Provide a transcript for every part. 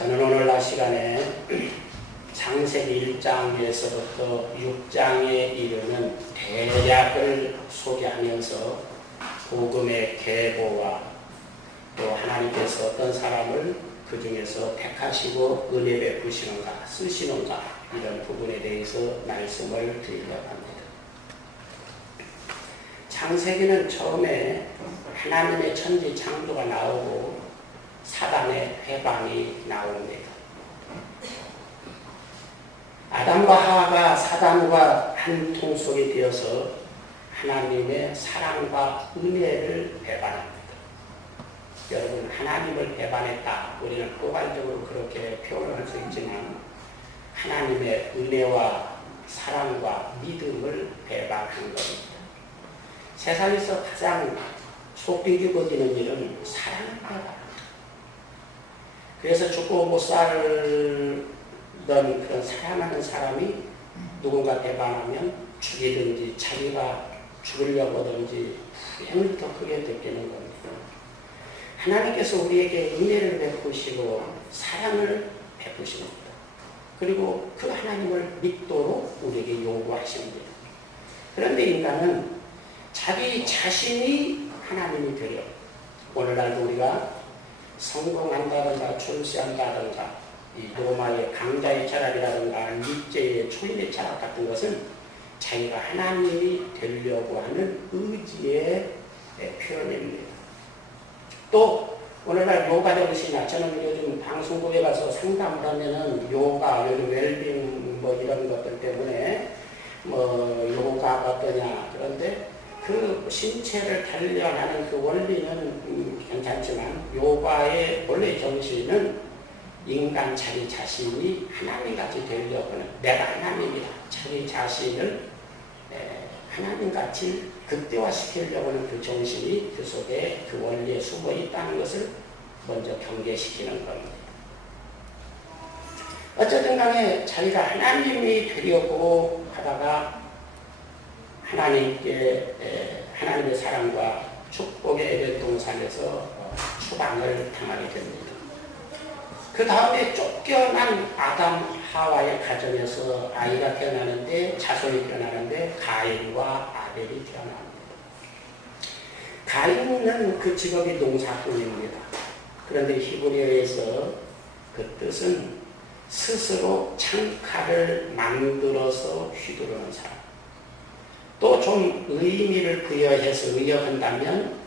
저는 오늘날 시간에 창세기 1장에서부터 6장에 이르는 대략을 소개하면서 복음의 계보와 또 하나님께서 어떤 사람을 그 중에서 택하시고 은혜 베푸시는가 쓰시는가 이런 부분에 대해서 말씀을 드리려고 합니다. 창세기는 처음에 하나님의 천지 창조가 나오고 사단의 회방이 나옵니다. 아담과 하와가 사단과 한 통 속이 되어서 하나님의 사랑과 은혜를 배반합니다. 여러분, 하나님을 배반했다. 우리는 포괄적으로 그렇게 표현을 할 수 있지만 하나님의 은혜와 사랑과 믿음을 배반한 겁니다. 세상에서 가장 속 뒤집어지는 일은 사랑을 배반합니다. 그래서 죽고 못 살던 그런 사랑하는 사람이 누군가 배반하면 죽이든지 자기가 죽으려고 하든지 힘을 더 크게 느끼는 겁니다. 하나님께서 우리에게 은혜를 베푸시고 사랑을 베푸십니다. 그리고 그 하나님을 믿도록 우리에게 요구하십니다. 그런데 인간은 자기 자신이 하나님이 되려 오늘날도 우리가 성공한다든가 출세한다든가 이 로마의 강자의 철학이라든가 니체의 초인의 철학 같은 것은 자기가 하나님이 되려고 하는 의지의 표현입니다. 또 오늘날 요가 정신이나 저는 요즘 방송국에 가서 상담을 하면은 요가, 요즘 웰빙 뭐 이런 것들 때문에 뭐 요가가 어떠냐 그런데 그 신체를 단련하는 그 원리는 괜찮지만 요가의 원래 정신은 인간 자기 자신이 하나님같이 되려고 하는 내가 하나님이다. 자기 자신을 하나님같이 극대화시키려고 하는 그 정신이 그 속에 그 원리에 숨어 있다는 것을 먼저 경계시키는 겁니다. 어쨌든 간에 자기가 하나님이 되려고 하다가 하나님의 사랑과 축복의 에덴 동산에서 추방을 당하게 됩니다. 그 다음에 쫓겨난 아담 하와의 가정에서 아이가 태어나는데 자손이 태어나는데 가인과 아벨이 태어납니다. 가인은 그 직업이 농사꾼입니다. 그런데 히브리어에서 그 뜻은 스스로 창칼을 만들어서 휘두르는 사람. 또 좀 의미를 부여해서 의역한다면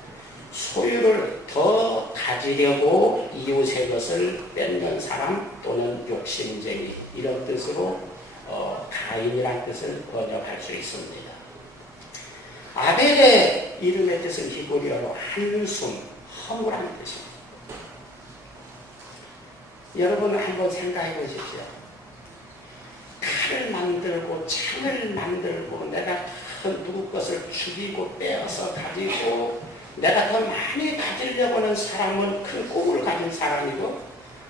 소유를 더 가지려고 이웃의 것을 뺏는 사람 또는 욕심쟁이 이런 뜻으로 가인이라는 뜻을 번역할 수 있습니다. 아벨의 이름의 뜻은 히브리어로 한숨, 허무라는 뜻입니다. 여러분 한번 생각해 보십시오. 칼을 만들고 창을 만들고 내가 누구 것을 죽이고 빼어서 가지고 내가 더 많이 가지려고 하는 사람은 큰 꿈을 가진 사람이고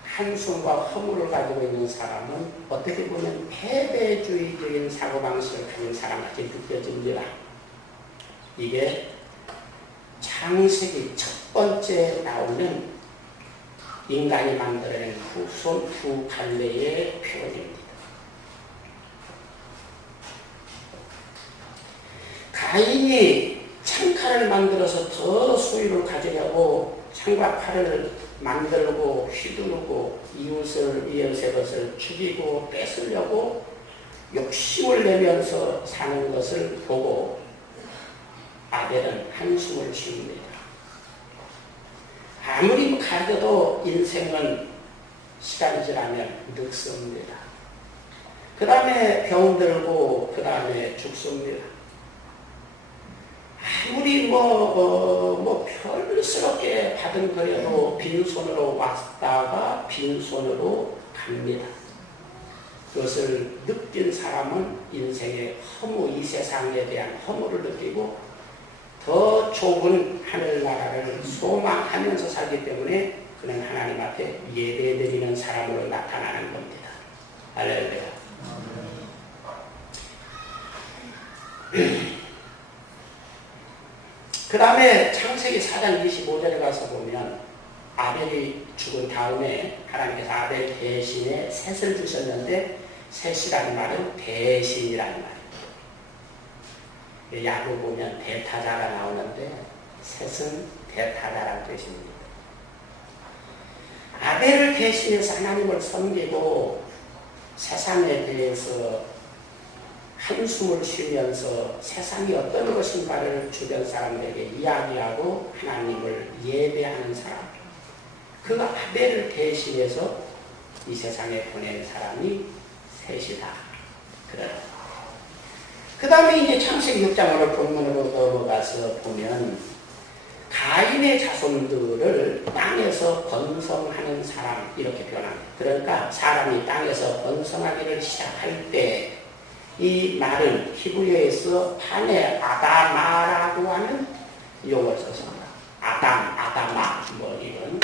한숨과 허물을 가지고 있는 사람은 어떻게 보면 패배주의적인 사고방식을 가진 사람같이 느껴집니다. 이게 창세기 첫 번째 나오는 인간이 만들어낸 후손 두 갈래의 표현입니다. 가인이 창칼을 만들어서 더 소유를 가지려고 창과 칼을 만들고 휘두르고 이웃의 것을 죽이고 뺏으려고 욕심을 내면서 사는 것을 보고 아벨은 한숨을 쉬입니다. 아무리 가져도 인생은 시간이 지나면 늙습니다. 그 다음에 병들고 그 다음에 죽습니다. 아무리 별스럽게 받은 거라도 빈손으로 왔다가 빈손으로 갑니다. 그것을 느낀 사람은 인생의 허무, 이 세상에 대한 허무를 느끼고 더 좁은 하늘나라를 소망하면서 살기 때문에 그는 하나님 앞에 예배드리는 사람으로 나타나는 겁니다. 할렐루야. 그 다음에 창세기 4장 25절에 가서 보면 아벨이 죽은 다음에 하나님께서 아벨 대신에 셋을 주셨는데 셋이라는 말은 대신이라는 말입니다. 야구 보면 대타자가 나오는데 셋은 대타자라는 뜻입니다. 아벨을 대신해서 하나님을 섬기고 세상에 대해서 한숨을 쉬면서 세상이 어떤 것인가를 주변 사람들에게 이야기하고 하나님을 예배하는 사람, 그 아벨을 대신해서 이 세상에 보낸 사람이 셋이다. 그 다음에 이제 창세기 6장으로 본문으로 넘어가서 보면 가인의 자손들을 땅에서 번성하는 사람 이렇게 표현합니다. 그러니까 사람이 땅에서 번성하기를 시작할 때 이 말은 히브리어에서 파네 아다마라고 하는 용어를 썼습니다. 아다마 뭐 이런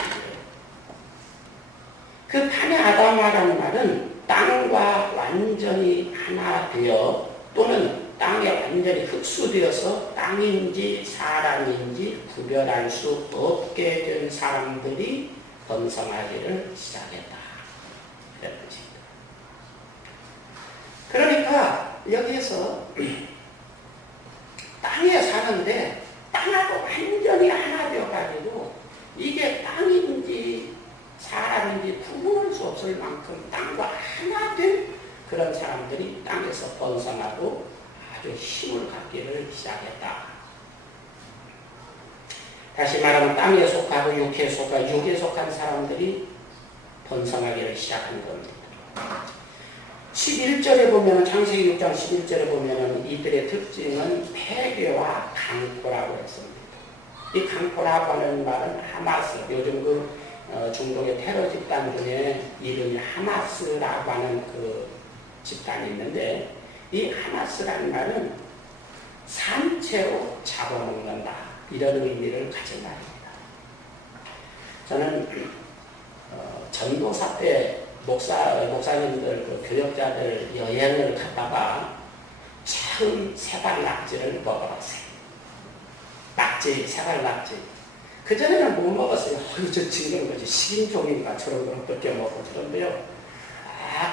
그 파네 아다마라는 말은 땅과 완전히 하나 되어 또는 땅에 완전히 흡수되어서 땅인지 사람인지 구별할 수 없게 된 사람들이 번성하기를 시작했다. 그런 뜻입니다. 그러니까 여기에서 땅에 사는데 땅하고 완전히 하나 되어가지고 이게 땅인지 사람인지 구분할 수 없을 만큼 땅과 하나 된 그런 사람들이 땅에서 번성하고 아주 힘을 갖기를 시작했다. 다시 말하면 땅에 속하고 육에 속한 사람들이 번성하기를 시작한 겁니다. 11절에 보면 창세기 6장 11절에 보면 이들의 특징은 폐괴와 강포라고 했습니다. 이 강포라고 하는 말은 하마스, 요즘 그 중동의 테러 집단 중에 이름이 하마스라고 하는 그 집단이 있는데 이 하마스라는 말은 산채로 잡아먹는다 이런 의미를 가진 말입니다. 저는 전도사 때 목사님들 그 교역자들 여행을 갔다가 처음 세발 낙지를 먹어봤어요. 세발 낙지. 그전에는 못 먹었어요. 저 지금 거지 식인종인가 저런 걸 어떻게 먹고 저런데요.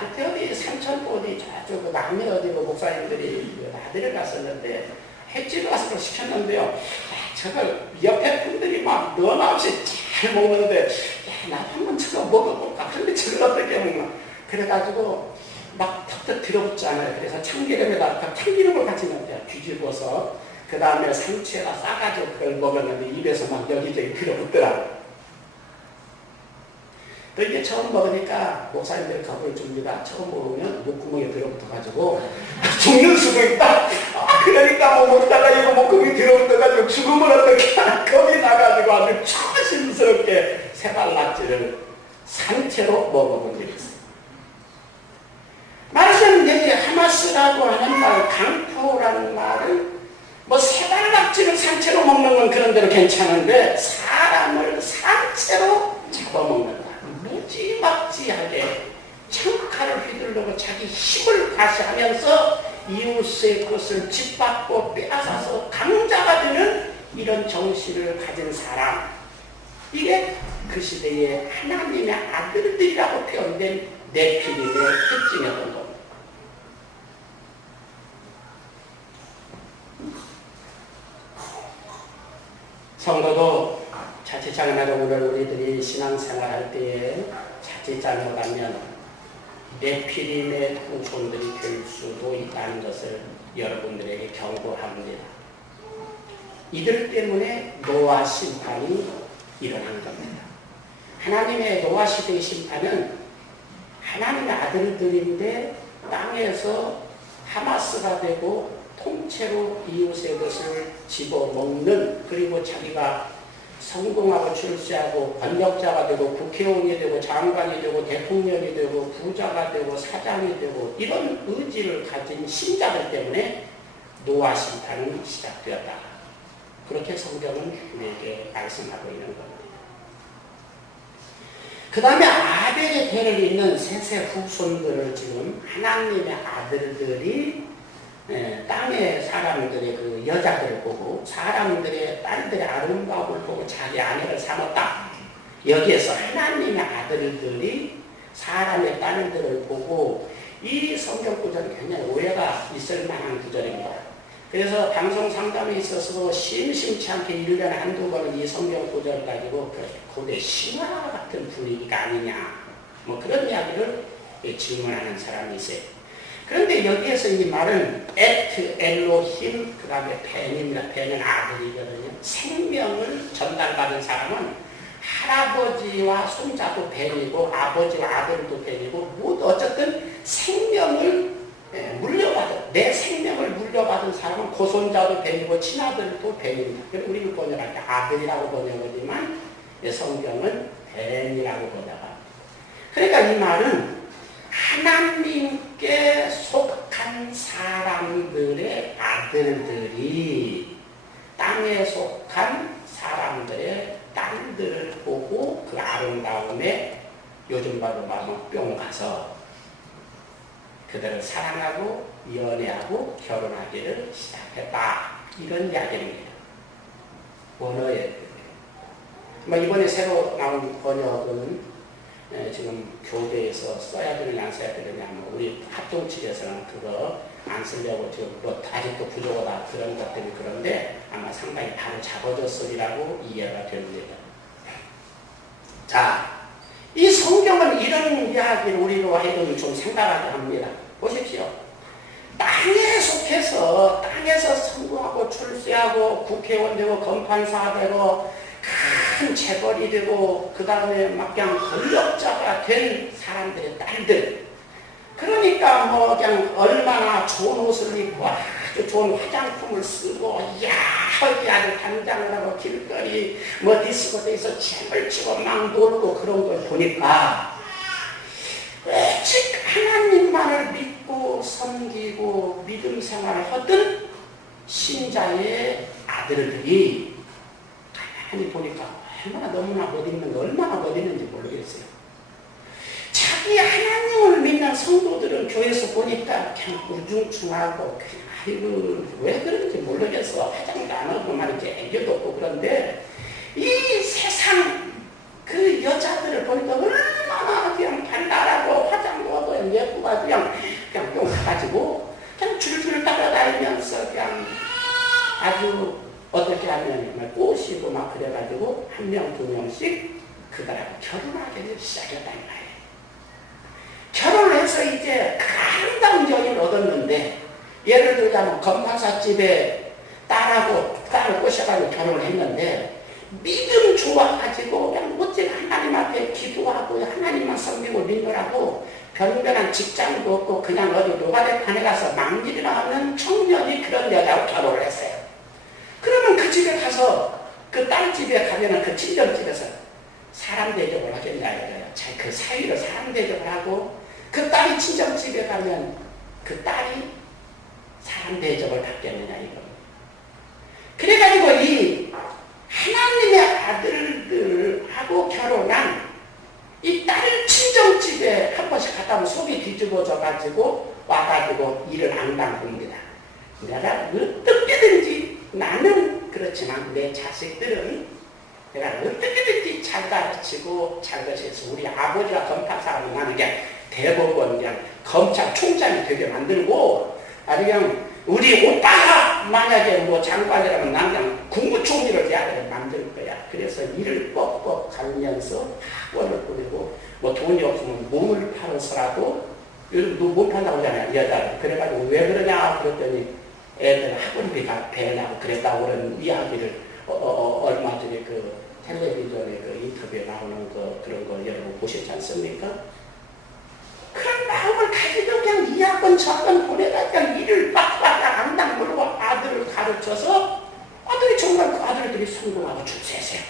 그때 어디 삼천포 어디 저쪽 그 남해 어디고 목사님들이 나들이 갔었는데 횟집에 가서 시켰는데요. 저걸 옆에 분들이 막 너나 없이 잘 먹는데 나 한번 저거 먹어볼까. 근데 저걸 어떻게 먹나. 그래가지고 막 턱턱 들어붙잖아요. 그래서 참기름에다가 참기름을 같이 넣어요. 뒤집어서 그 다음에 상추에다 싸가지고 그걸 먹었는데 입에서 막 여기저기 들어붙더라고요. 또 이게 처음 먹으니까 목사님들 겁을 줍니다. 처음 먹으면 목구멍에 들어붙어가지고 죽는 수도 있다. 그러니까 뭐 먹다가 이거 목구멍에 들어붙어가지고 죽으면 어떻게 하나 겁이 나가지고 아주 조심스럽게 세발낙지를 산채로 먹어본 적이 있어요. 말하자면 여기 하마스라고 하는 말, 강포라는 말은 뭐 세발낙지를 산채로 먹는 건 그런 대로 괜찮은데 사람을 산채로 잡아먹는다. 무지막지하게 창칼을 휘둘르고 자기 힘을 과시하면서 이웃의 것을 짓밟고 빼앗아서 강자가 되는 이런 정신을 가진 사람, 이게 그 시대의 하나님의 아들들이라고 표현된 네피림의 특징이었던 겁니다. 성도도 자칫장애나 오늘 우리들이 신앙생활할 때에 자칫장애 가면 네피림의 후손들이 될 수도 있다는 것을 여러분들에게 경고합니다. 이들 때문에 노아 심판이 일어난 겁니다. 하나님의 노아 시대의 심판은 하나님의 아들들인데 땅에서 하마스가 되고 통째로 이웃의 것을 집어먹는, 그리고 자기가 성공하고 출세하고 권력자가 되고 국회의원이 되고 장관이 되고 대통령이 되고 부자가 되고 사장이 되고 이런 의지를 가진 신자들 때문에 노아 심판은 시작되었다. 그렇게 성경은 우리에게 말씀하고 있는 겁니다. 그 다음에 아벨의 대를 잇는 셋의 후손들을 지금 하나님의 아들들이 땅의 사람들의 그 여자들을 보고 사람들의 딸들의 아름다움을 보고 자기 아내를 삼았다. 여기에서 하나님의 아들들이 사람의 딸들을 보고 이 성경 구절이 굉장히 오해가 있을 만한 구절입니다. 그래서 방송 상담에 있어서 심심치 않게 1년에 한두 번은 이 성경 구절을 가지고 고대 신화 같은 분위기가 아니냐 뭐 그런 이야기를 질문하는 사람이 있어요. 그런데 여기에서 이 말은 에트 엘로힘 그 다음에 벤입니다. 벤은 아들이거든요. 생명을 전달받은 사람은 할아버지와 손자도 벤이고 아버지와 아들도 벤이고 모두 어쨌든 생명을 물려받은 내 생명을 물려받은 사람은 고손자도 벤이고 친아들도 벤입니다. 우리는 번역할 때 아들이라고 번역하지만 성경은 벤이라고 번역합니다. 그러니까 이 말은 하나님께 속한 사람들의 아들들이 땅에 속한 사람들의 딸들을 보고 그 아름다움에 요즘 말로 말하면 뿅 가서 그들을 사랑하고 연애하고 결혼하기를 시작했다. 이런 이야기입니다. 원어에 이번에 새로 나온 번역은 지금 교대에서 써야 되느냐 안 써야 되느냐 우리 합동 측에서는 그거 안 쓰려고 지금 아직도 부족하다 그런 것 때문에 그런데 아마 상당히 바로 잡아줬으리라고 이해가 됩니다. 자, 이 성경은 이런 이야기를 우리로 하여금 좀 생각하게 합니다. 보십시오. 땅에 속해서 땅에서 선거하고 출세하고 국회의원 되고 검판사 되고 큰 재벌이 되고 그 다음에 막 그냥 권력자가 된 사람들의 딸들 그러니까 뭐 그냥 얼마나 좋은 옷을 입고 아주 좋은 화장품을 쓰고 이야 어디 아주 단장을 하고 길거리 뭐 디스코테에서 잼을 치고 막 놀고 그런 걸 보니까 오직 하나님만을 믿고 섬기고 믿음 생활을 하던 신자의 아들들이 가만히 보니까 얼마나 너무나 멋있는지 얼마나 멋있는지 모르겠어요. 자기 하나님을 믿는 성도들은 교회에서 보니까 그냥 우중충하고 그냥 아이고 왜 그런지 모르겠어. 화장도 안 하고 말이지 애교도 없고 그런데 이 세상 그 여자들을 보니까 얼마나 그냥 발랄하고 화장도 하고 예쁘고 그냥 뿅 가가지고 그냥 줄줄 따라다니면서 그냥 아주 어떻게 하면 꼬시고 막 그래가지고 한 명, 두 명씩 그들하고 결혼하기를 시작했다는 거예요. 결혼을 해서 이제 그 아름다운 여인을 얻었는데 예를 들자면 검판사 집에 딸을 꼬셔가지고 결혼을 했는데 믿음 좋아가지고 그냥 멋진 하나님 앞에 기도하고 하나님만 섬기고 믿느라고 변변한 직장도 없고 그냥 어디 노가대판에 가서 막일이나 하는 청년이 그런 여자하고 결혼을 했어요. 그러면 그 집에 가서 그 딸 집에 가면은 그 친정집에서 사람 대접을 하겠냐 이거예요. 그 사위로 사람 대접을 하고 그 딸이 친정집에 가면 그 딸이 사람 대접을 받겠느냐 이거. 그래가지고 이 하나님의 아들들하고 결혼한 이 딸 친정집에 한 번씩 갔다 오면 속이 뒤집어져가지고 와가지고 일을 안 당깁니다. 내가 어떻게든지 나는 그렇지만 내 자식들은 내가 어떻게든지 잘 가르치고 잘 가르쳐서 우리 아버지가 검찰사람은 나는 그냥 대법원 그냥 검찰 총장이 되게 만들고 아주 그냥 우리 오빠가 만약에 뭐 장관이라면 난 그냥 국무총리를 대학을 만들 거야. 그래서 일을 뻑뻑 갈면서 학원을 꾸리고 뭐 돈이 없으면 몸을 팔아서라도 요즘 못 판다고 하잖아요. 여자를. 그래가지고 왜 그러냐 그랬더니 애들 학원비가 배나고 그랬다고 그런 이야기를 얼마 전에 그 텔레비전에 그 인터뷰에 나오는 그런 거 여러분 보셨지 않습니까? 그런 마음을 가지고 그냥 이 학원 저 학원 보내다 그냥 일을 빡빡 안당 물고 아들을 가르쳐서 아들이 정말 그 아들들이 성공하고 출세했어요.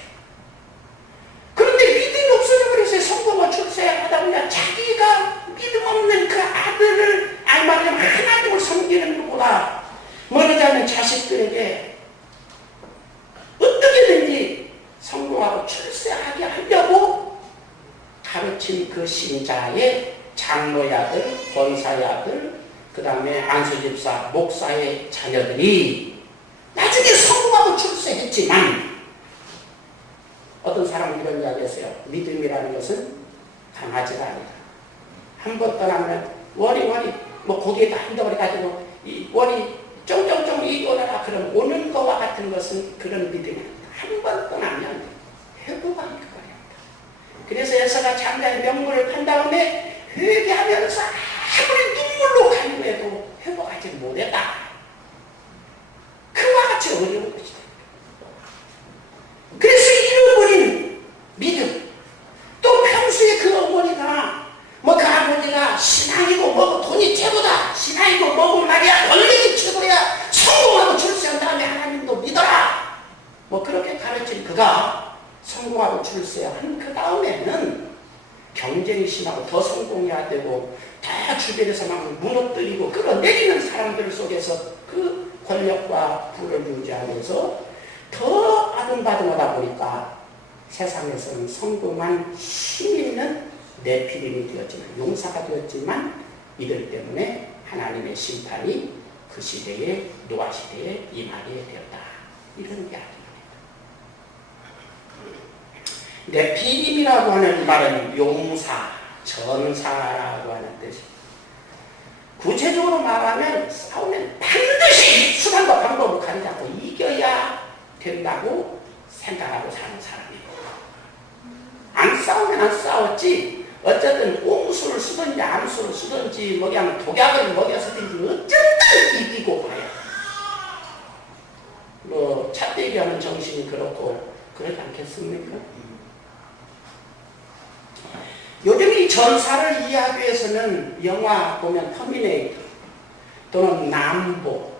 그런데 믿음이 없어져 버렸어요. 성공하고 출세하다 보니까 자기가 믿음 없는 그 아들을 아니 말하자면 하나님을 섬기는 것보다 멀어지는 자식들에게 어떻게든지 성공하고 출세하게 하려고 가르친 그 신자의 장로의 아들, 권사의 아들, 그 다음에 안수집사, 목사의 자녀들이 나중에 성공하고 출세했지만 어떤 사람은 이런 이야기 했어요. 믿음이라는 것은 강아지가 아니다. 한 번 떠나면 월이 뭐 거기에다 한 덩어리 가지고 이 월이 쫑쫑쫑 이 오너라 그럼 오는 거와 같은 것은 그런 믿음이 아니다. 한 번 떠나면 회고가 있을 거야. 그래서 에서가 장자의 명분을 판 다음에 회개하면서 아무리 눈물로 간구해도 회복하지 못했다. 그와 같이 어려운 것이다. 그래서 잃어버린 믿음. 또 평소에 그 어머니가 뭐 그 아버지가 신앙이고 뭐고 돈이 최고다. 신앙이고 뭐고 말이야. 권력이 최고야. 성공하고 출세한 다음에 하나님도 믿어라. 뭐 그렇게 가르친 그가 성공하고 출세한 그 다음에는 경쟁이 심하고 더 성공해야 되고 다 주변에서 막 무너뜨리고 끌어내리는 사람들 속에서 그 권력과 부를 유지하면서 더 아둥바둥하다 보니까 세상에서는 성공한 힘 있는 네피림이 되었지만 용사가 되었지만 이들 때문에 하나님의 심판이 그 시대에 노아 시대에 임하게 되었다. 이런 이야기입니다. 네피림이라고 하는 말은 용사, 전사라고 하는 뜻입니다. 구체적으로 말하면 싸우면 반드시 수단과 방법을 가리지 않고 이겨야 된다고 생각하고 사는 사람이에요. 안 싸우면 안 싸웠지 어쨌든 옹수를 쓰든지 암수를 쓰든지 뭐 그냥 독약을 먹여서든지 어쨌든 이기고 봐야 뭐 찻대기 하는 정신이 그렇고 그러지 않겠습니까? 요즘 이 전사를 이해하기 위해서는 영화 보면 터미네이터 또는 남보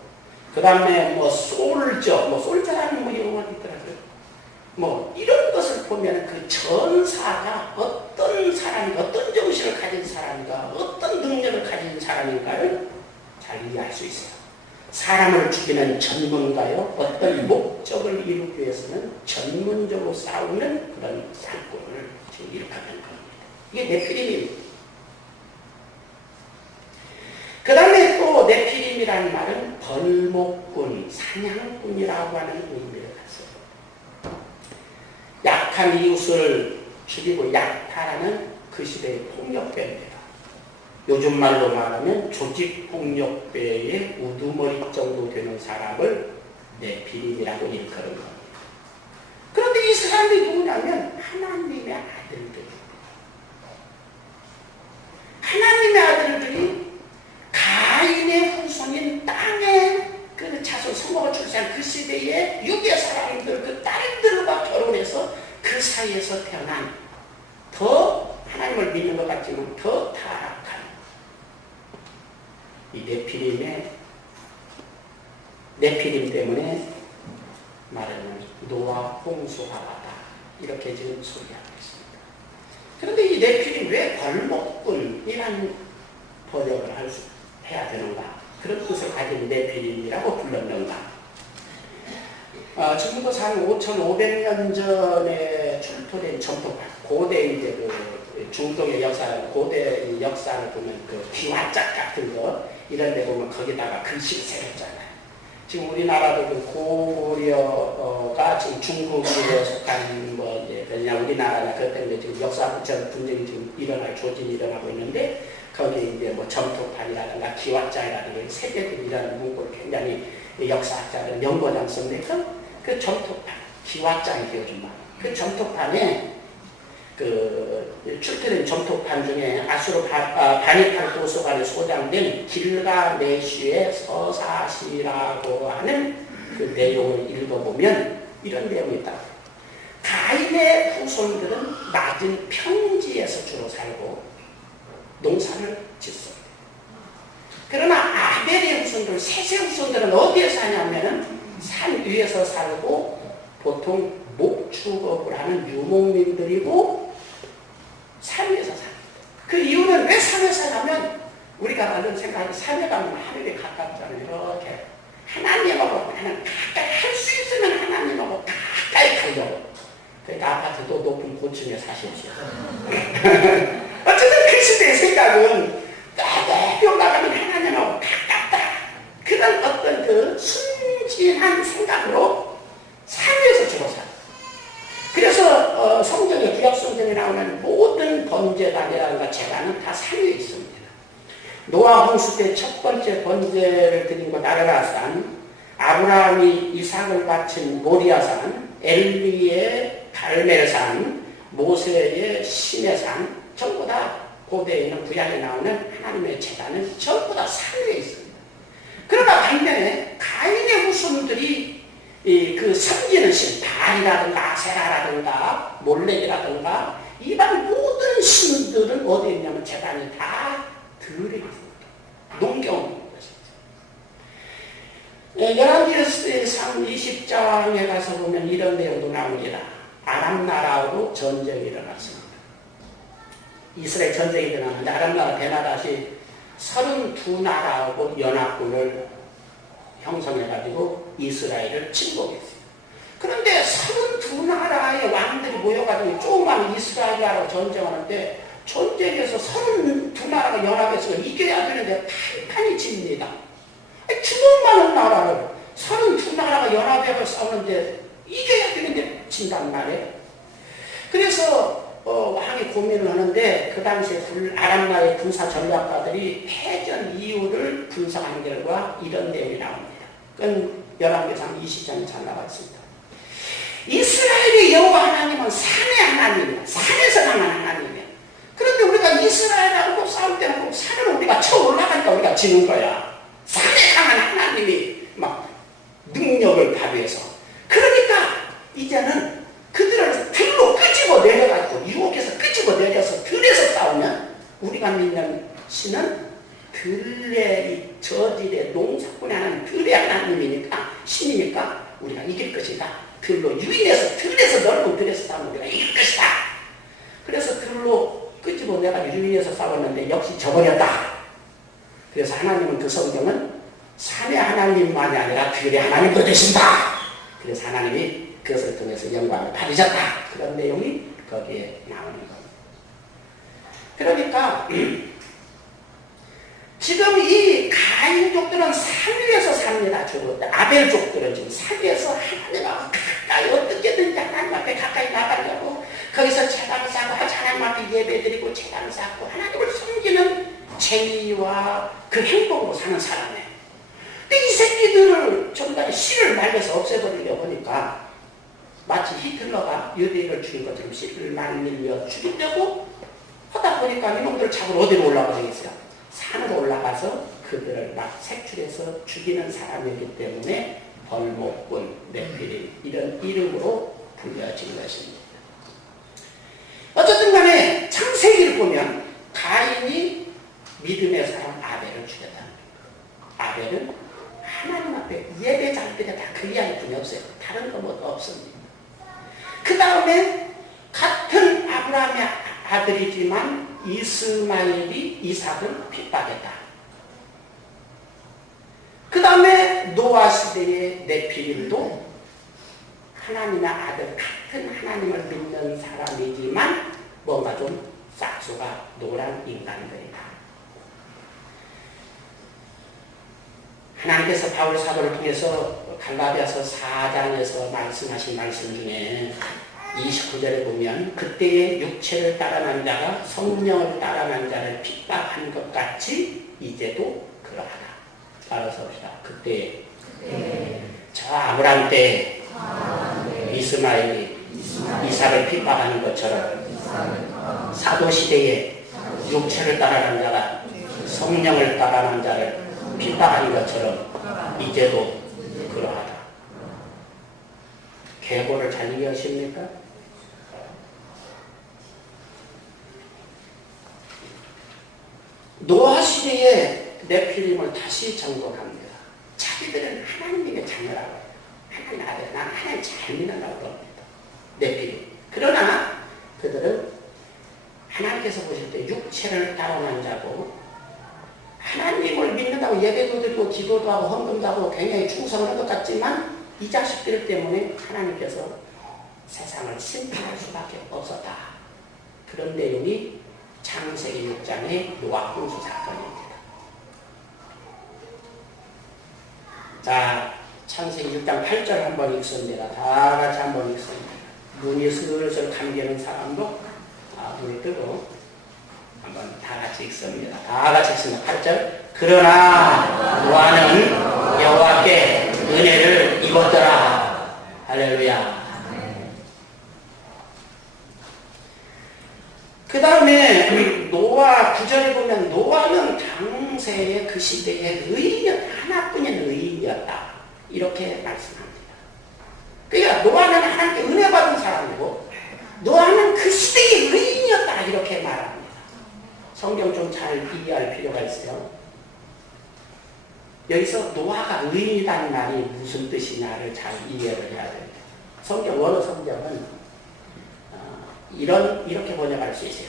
그 다음에 뭐 솔저라는 뭐 영화가 있더라고요. 뭐 이런 것을 보면 그 전사가 어떤 사람인가, 어떤 정신을 가진 사람인가, 어떤 능력을 가진 사람인가를 잘 이해할 수 있어요. 사람을 죽이는 전문가요, 어떤 목적을 이루기 위해서는 전문적으로 싸우는 그런 사건을 지금 일으키는 겁니다. 이게 네피림입니다. 그 다음에 또 네피림이라는 말은 벌목꾼, 사냥꾼이라고 하는 의미를 가져요. 약한 이웃을 죽이고 약탈하는 그 시대의 폭력배입니다. 요즘 말로 말하면 조직폭력배의 우두머리 정도 되는 사람을 네피림이라고 일컬은 겁니다. 그런데 이 사람들이 누구냐면 하나님의 아들들입니다. 하나님의 아들들이 가인의 후손인 땅의 그 자손 성모가 출세한 그 시대의 유괴 사람들 그 딸들과 결혼해서 그 사이에서 태어난 더 하나님을 믿는 것 같지만 더 타락한 이 네피림 때문에 말하는 노아 홍수가 왔다 이렇게 지금 소개하고 있습니다. 그런데 이 네피림 왜 벌목꾼이라는 번역을 해야 되는가? 그런 뜻을 가진 네피림이라고 불렀는가? 지금부터 한 5,500년 전에 출토된 점토판, 고대 이제 그 중동의 고대 역사를 보면 그 기와짝 같은 거 이런 데 보면 거기다가 글씨를 새겼잖아요. 지금 우리나라도 그 고려가 지금 중국에 속한 뭐 이제 그냥 우리나라나 그것 때문에 지금 역사부터 분쟁이 지금 조짐이 일어나고 있는데 거기 이제 뭐 점토판이라든가 기와장이라든가 세계들이라는 문구를 굉장히 역사학자들은 연구하지 않습니까? 그 점토판, 기와장이 되어준 말. 그 점토판에 그 출토된 점토판 중에 아수르 바니팔 도서관에 소장된 길가메시의 서사시라고 하는 그 내용을 읽어보면 이런 내용이 있다. 가인의 후손들은 낮은 평지에서 주로 살고 농사를 짓습니다. 그러나 아벨의 후손들, 셋의 후손들은 어디에 사냐면은 산 위에서 살고 보통 목축업을 하는 유목민들이고 산 위에서 삽니다. 그 이유는 왜 산에 사냐면 우리가 다른 생각하는 산에 가면 하늘에 가깝잖아요. 이렇게 하나님하고 나는 가까이 할 수 있으면 하나님하고 가까이 가려고. 그러니까 아파트도 높은 고층에 사십시오. 어쨌든 그 시대의 생각은 높이 올라가면 하나님하고 가깝다. 그런 어떤 그 순진한 생각으로 산 위에서 주로 살아요. 그래서 성경에 구약 성경에 나오는 모든 번제단이라든가 제단은 다 산에 있습니다. 노아 홍수 때 첫 번째 번제를 드린 것 아라라산, 아브라함이 이삭을 바친 모리아산, 엘리의 갈멜산, 모세의 시내산, 전부 다 고대에 있는 구약에 나오는 하나님의 제단은 전부 다 산에 있습니다. 그러나 반면에 가인의 후손들이 그 섬기는 신, 바알이라든가 아세라라든가 몰렉이라든가 이반 모든 신들은 어디에 있냐면 제단이 다 들에 있습니다. 농경인 것입니다. 열왕기상 20장에 가서 보면 이런 내용도 나옵니다. 아람 나라하고 전쟁이 일어났습니다. 이스라엘 전쟁이 일어났는데 아람 나라 베나닷이 32나라하고 연합군을 형성해가지고 이스라엘을 침공했어요. 그런데 32나라의 왕들이 모여가지고 조그만 이스라엘하고 전쟁하는데 전쟁에서 32나라가 연합해서 이겨야 되는데 판판이 집니다. 주먹 많은 나라를 32나라가 연합해서 싸우는데 이겨야 되는데 진단 말이에요. 그래서 왕이 고민을 하는데 그 당시에 아람나라의 군사 전략가들이 패전 이유를 분석한 결과 이런 내용이 나옵니다. 그건 열왕기상 20장에 잘 나와 있습니다. 이스라엘의 여호와 하나님은 산의 하나님이야. 산에서 강한 하나님이야. 그런데 우리가 이스라엘하고 싸울 때는 꼭 산으로 우리가 쳐 올라가니까 우리가 지는 거야. 산에 강한 하나님이 막 능력을 발휘해서. 그러니까 이제는 그들을 들로 끄집어 내려가지고 유혹해서 끄집어 내려서 들에서 싸우면 우리가 믿는 신은 들의 저질의 농사꾼이 하는 들의 하나님이니까 신이니까 우리가 이길 것이다. 들로 유인해서 들에서 넓은 들에서 싸우면 우리가 이길 것이다. 그래서 들로 끄집어 내가지고 유인해서 싸웠는데 역시 져버렸다. 그래서 하나님은 그 성경은 산의 하나님만이 아니라 들의 하나님도 되신다. 그래서 하나님이 그것을 통해서 영광을 받으셨다. 그런 내용이 거기에 나오는 겁니다. 그러니까 지금 이 가인족들은 산 위에서 삽니다. 주로 아벨족들은 지금 산 위에서 하나님하고 가까이 어떻게든지 하나님 앞에 가까이 나가려고 거기서 제단을 쌓고 하나님 앞에 예배드리고 제단을 쌓고 하나님을 섬기는 재미와 그 행복으로 사는 사람이에요. 근데 이 새끼들을 전부 씨를 말려서 없애버리려고 하니까 마치 히틀러가 유대인을 죽인 것처럼 씨를 말리며 죽이려고 하다 보니까 이놈들 잡으러 어디로 올라가겠어요? 산으로 올라가서 그들을 막 색출해서 죽이는 사람이기 때문에 벌목군, 네피림 이런 이름으로 불려진 것입니다. 어쨌든 간에 창세기를 보면 가인이 믿음의 사람 아벨을 죽였다. 아벨은 하나님 앞에 예배 자리가 다 그 이야기뿐이 없어요. 다른 거 뭐 없습니다. 그 다음에 같은 아브라함의 아들이지만 이스마엘이 이삭을 핍박했다. 그 다음에 노아 시대의 네피림도 하나님의 아들 같은 하나님을 믿는 사람이지만 뭔가 좀 싹수가 노란 인간들이다. 하나님께서 바울 사도를 통해서 갈라디아서 4장에서 말씀하신 말씀 중에 29절에 보면 그때의 육체를 따라난 자가 성령을 따라난 자를 핍박한 것 같이 이제도 그러하다. 따라서 봅시다. 그때 저 아브라함 때 이스마엘이 이삭을 핍박하는 것처럼 사도시대에 육체를 따라난 자가 성령을 따라난 자를 핍박하는 것처럼 이제도 그러하다. 계보를 잘 이해하십니까? 노아 시대에 네피림을 다시 정복합니다. 자기들은 하나님의 자녀라고 해요. 하나님 아들, 난 하나님 잘 믿는다고 합니다. 네피림. 그러나 그들은 하나님께서 보실 때 육체를 따라난 자고 하나님을 믿는다고 예배도 드리고 기도도 하고 헌금도 하고 굉장히 충성한 것 같지만 이 자식들 때문에 하나님께서 세상을 심판할 수밖에 없었다. 그런 내용이 창세기 6장의 노아 홍수 사건입니다. 자, 창세기 6장 8절 한번 읽습니다. 다 같이 한번 읽습니다. 눈이 슬슬 감기는 사람도 눈이 뜨고 한번 다 같이 읽습니다. 다 같이 읽습니다. 8절. 그러나 노아는 여호와께 은혜를 입었더라. 할렐루야. 그 다음에 노아 9절에 보면 노아는 당시의 그 시대의 의인이었다. 하나뿐인 의인이었다. 이렇게 말씀합니다. 그러니까 노아는 하나님께 은혜 받은 사람이고 노아는 그 시대의 의인이었다. 이렇게 말합니다. 성경 좀 잘 이해할 필요가 있어요. 여기서 노아가 의인이라는 말이 무슨 뜻이냐를 잘 이해를 해야 됩니다. 원어 성경은 이렇게 번역할 수 있어요.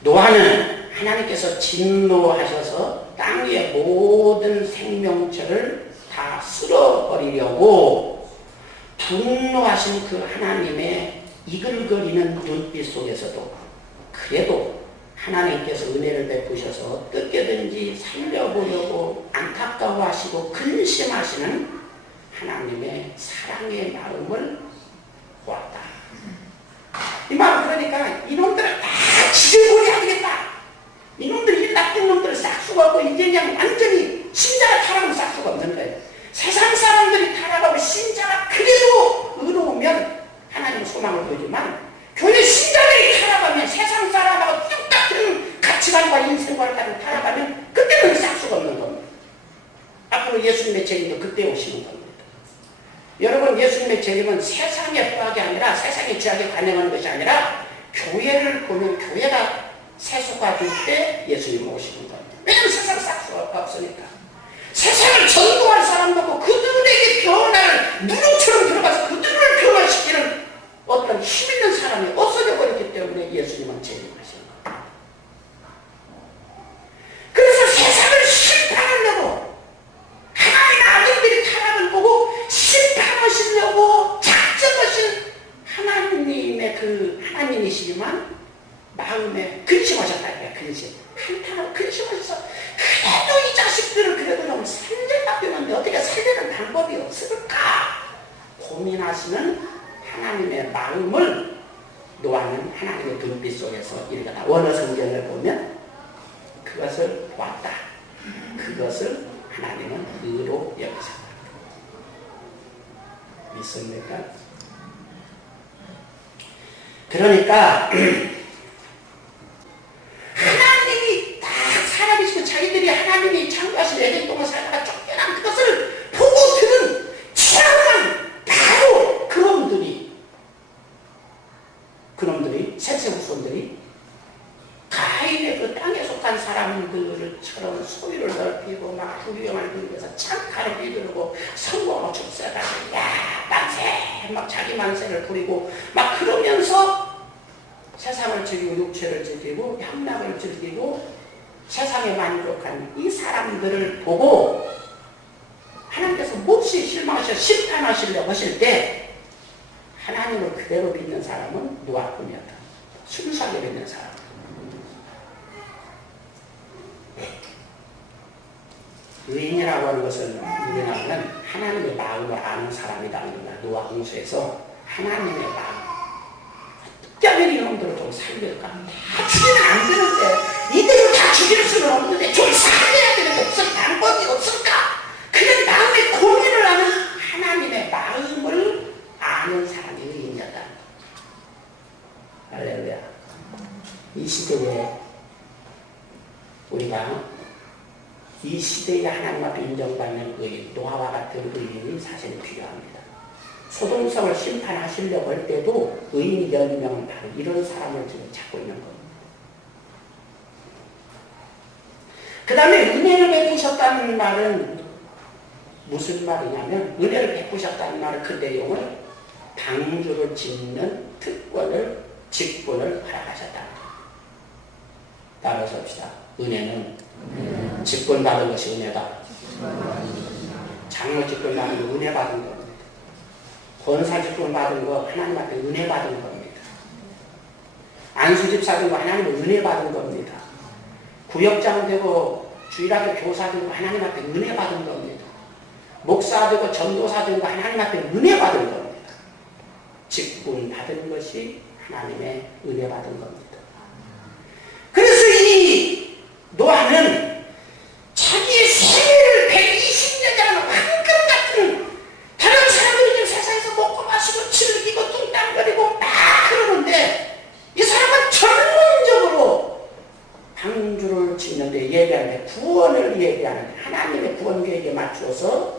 노아는 하나님께서 진노하셔서 땅 위의 모든 생명체를 다 쓸어버리려고 분노하신 그 하나님의 이글거리는 눈빛 속에서도 그래도 하나님께서 은혜를 베푸셔서 어떻게든지 살려보려고 안타까워하시고 근심하시는 하나님의 사랑의 마음을 보았다. 이 말은 그러니까 이놈들을 다 지져버려야 되겠다. 이놈들이 나쁜 놈들을 싹 수고하고 이제 그냥 완전히 신자가 타락하면 싹 수가 없는 거예요. 세상 사람들이 타락하고 신자가 그래도 의로우면 하나님은 소망을 보여주지만 교회 신자들이 타락하면 세상 사람하고 똑같은 가치관과 인생관을 가지고 타락하면 그때는 싹 수가 없는 겁니다. 앞으로 예수님의 재림도 그때 오시는 겁니다. 여러분, 예수님의 재림은 세상의 후학이 아니라 세상의 죄악에 관여하는 것이 아니라 교회를 보면 교회가 세속화될 때 예수님 오시는 겁니다. 왜냐하면 세상 싹수가 없으니까. 세상을 전도할 사람도 없고 그들에게 변화를 누룩처럼 들어가서 그들을 변화시키는 어떤 힘있는 사람이 없어져 버렸기 때문에 예수님은 재림하시는 겁니다. 그래서 세상을 심판하려고 하나님의 아들들이 타락을 보고 심판하시려고 작정하신 하나님의 그 하나님이시지만 마음에 근심하셨다. 근심. 한탄하고 근심하셔서 그래도 이 자식들을 그래도 좀 살려야 되는데 어떻게 살리는 방법이 없을까? 고민하시는 하나님의 마음을 노아는 하나님의 눈빛 속에서 읽어다. 원어 성경을 보면 그것을 보았다. 그것을 하나님은 의로 여기셨다. 믿습니까? 그러니까 하나님이 다 사람이시고 자기들이 하나님이 창조하신 에덴 동안 살다가 쫓겨난 그것을 보고 들은 추앙한 바로 그놈들이 셋의 후손들이 가인의 그 땅에 속한 사람들처럼 소유를 넓히고 막 부귀영화를 누리기 위해서 창가를 휘두르고 성공하고 축사가지고 만세 막 자기 만세를 부리고 막 그러면서 세상을 즐기고 육체를 즐기고 향락을 즐기고 세상에 만족한 이 사람들을 보고 하나님께서 몹시 실망하셔 심판하시려고 하실 때 하나님을 그대로 믿는 사람은 노아뿐이었다. 순수하게 믿는 사람. 의인이라고 하는 것은 우리나라는 하나님의 마음을 아는 사람이라는 겁니다. 노아 홍수에서 하나님의 마음. 어쩌면 이놈들을 좀 살릴까? 다 죽이면 안 되는데 이들을 다 죽일 수는 없는데 좀 살려야 되는데 무슨 방법이 없을까? 그런 마음의 고민을 하는 하나님의 마음을 아는 사람이 의인이었다. 할렐루야. 이 시대에 우리가 이 시대에 하나님 앞에 인정받는 의인, 노아와 같은 의인이 사실 필요합니다. 소돔성을 심판하시려고 할 때도 의인 10명은 바로 이런 사람을 지금 찾고 있는 겁니다. 그 다음에 은혜를 베푸셨다는 말은 무슨 말이냐면 은혜를 베푸셨다는 말은 그 내용을 방주를 짓는 직분을 허락하셨다. 따라서 합시다. 은혜는 직분 받은 것이 은혜다. 장로 직분 받은 거 은혜 받은 겁니다. 권사 직분 받은 거 하나님 앞에 은혜 받은 겁니다. 안수집 사준 거 하나님은 은혜 받은 겁니다. 구역장 되고 주일학교 교사 되고 하나님 앞에 은혜 받은 겁니다. 목사 되고 전도사 되고 하나님 앞에 은혜 받은 겁니다. 직분 받은 것이 하나님의 은혜 받은 겁니다. 그래서 이 노아는 자기의 생애를 120년이라는 황금 같은, 다른 사람들이 세상에서 먹고 마시고 즐기고 뚱땅거리고 막 그러는데 이 사람은 전문적으로 방주를 짓는데 예배하는데, 구원을 예배하는데, 하나님의 구원 계획에 맞춰서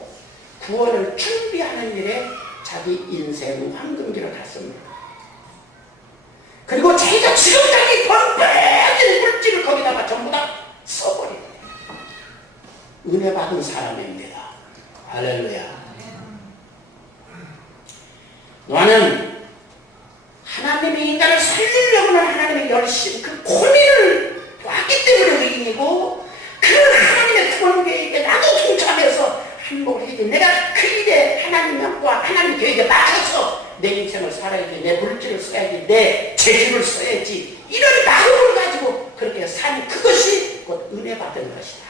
구원을 준비하는 일에 자기 인생 황금기를 갔습니다. 그리고 자기가 지금까지 벌벌한 물질을 거기다가 전부 다 써버린 은혜 받은 사람입니다. 할렐루야. 노아는 하나님이 인간을 살리려고 하는 하나님의 열심, 그 고민을 봤기 때문에 의인이고, 그 하나님의 구원 계획에 나도 동참해서 한몫을 해야지, 내가 그 일에 하나님과 하나님 계획에 맞춰서 내 인생을 살아야지, 내 물질을 써야지, 내 재주를 써야지, 이런 마음을 가지고 그렇게 산 그것이 곧 은혜 받은 것이다.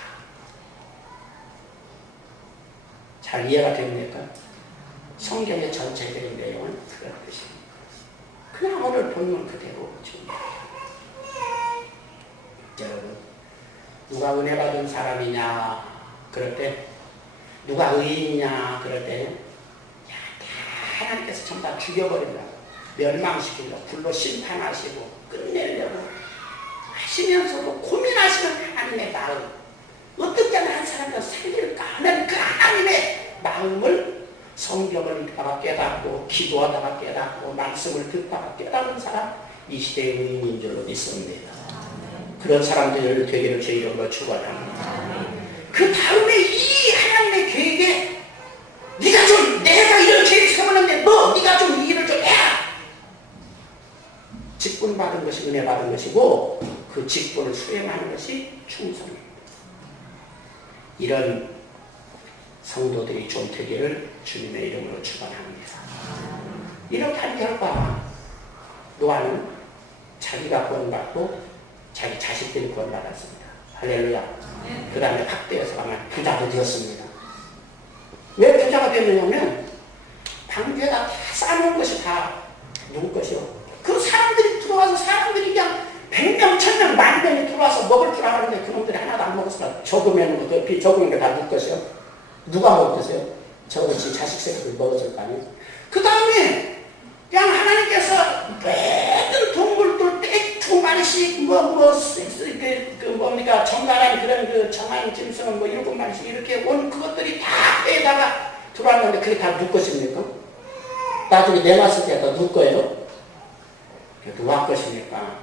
잘 이해가 됩니까? 성경의 전체적인 내용은 그런 것입니다. 그냥 오늘 본문 그대로 줍니다. 여러분, 누가 은혜 받은 사람이냐 그럴 때, 누가 의인이냐 그럴 때는 다 하나님께서 전부 다 죽여버린다고, 멸망시키려고, 불로 심판하시고 끝내려고 하시면서도 고민하시는 하나님의 마음, 어떻게 하면 한 사람을 살릴까 하는 그 하나님의 마음을 성경을 읽다가 깨닫고, 기도하다가 깨닫고, 말씀을 듣다가 깨닫는 사람, 이 시대의 의인인 줄로 믿습니다. 그런 사람들 되기를 제 이름으로 축원합니다. 그 다음에 이 하나님의 계획에 네가 좀, 내가 이런 계획 세우는데 네가 좀 이 일을 좀 해라. 직분 받은 것이 은혜 받은 것이고, 그 직분을 수행하는 것이 충성입니다. 이런 성도들이 좀 되기를 주님의 이름으로 축원합니다. 이렇게 한 결과 노아는 자기가 구원받고 자기 자식들이 구원받았습니다. 할렐루야. 그 다음에 확대해서 가면 부자도 되었습니다. 왜 부자가 됐느냐면 방주에다 다 쌓아놓은 것이 다 누구 것이요? 그 사람들이 들어와서, 사람들이 그냥 100명, 1000명, 10,000명이 들어와서 먹을 줄 알았는데 그놈들이 하나도 안 먹었어요. 적으면 적은 게 다 누구 것이요? 누가 먹을 것이요? 저것이 자식 새끼들 먹었을 거 아니에요? 그 다음에 그냥 하나님께서 모든 동물들 떼 2마리씩 뭡니까 정갈한 그런 그 정한 짐승은 7마리씩 이렇게 온 그것들이 다 떼다가 들어왔는데 그게 다 누구 것입니까? 나중에 내놨을 때 다 누구 거예요? 누가 것입니까?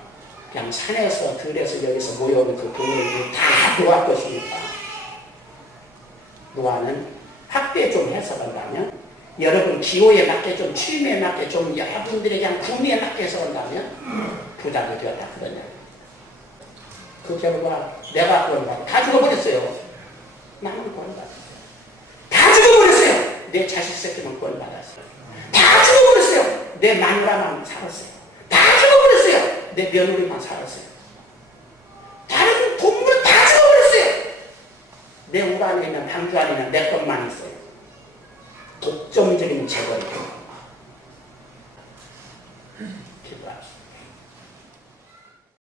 그냥 산에서 들에서 여기서 모여오는 그 동물들이 다 누가 것입니까? 노아는 확대 좀 해석한다면, 여러분 기호에 맞게 좀, 취임에 맞게 좀, 여러분들의 그냥 구미에 맞게 해석한다면 부자가 되었다 그러냐. 그 결과 내가 구원받아 다 죽어버렸어요. 나는 구원받았어요. 다 죽어버렸어요. 내 자식 새끼는 구원받았어요. 다 죽어버렸어요. 내 마누라만 살았어요. 다 죽어버렸어요. 내 며느리만 살았어요. 다른 동물 다 죽어버렸어요. 내 울 안에 있는 방주 안에 있는 내 것만 있어요. 독점적인 재벌이에요.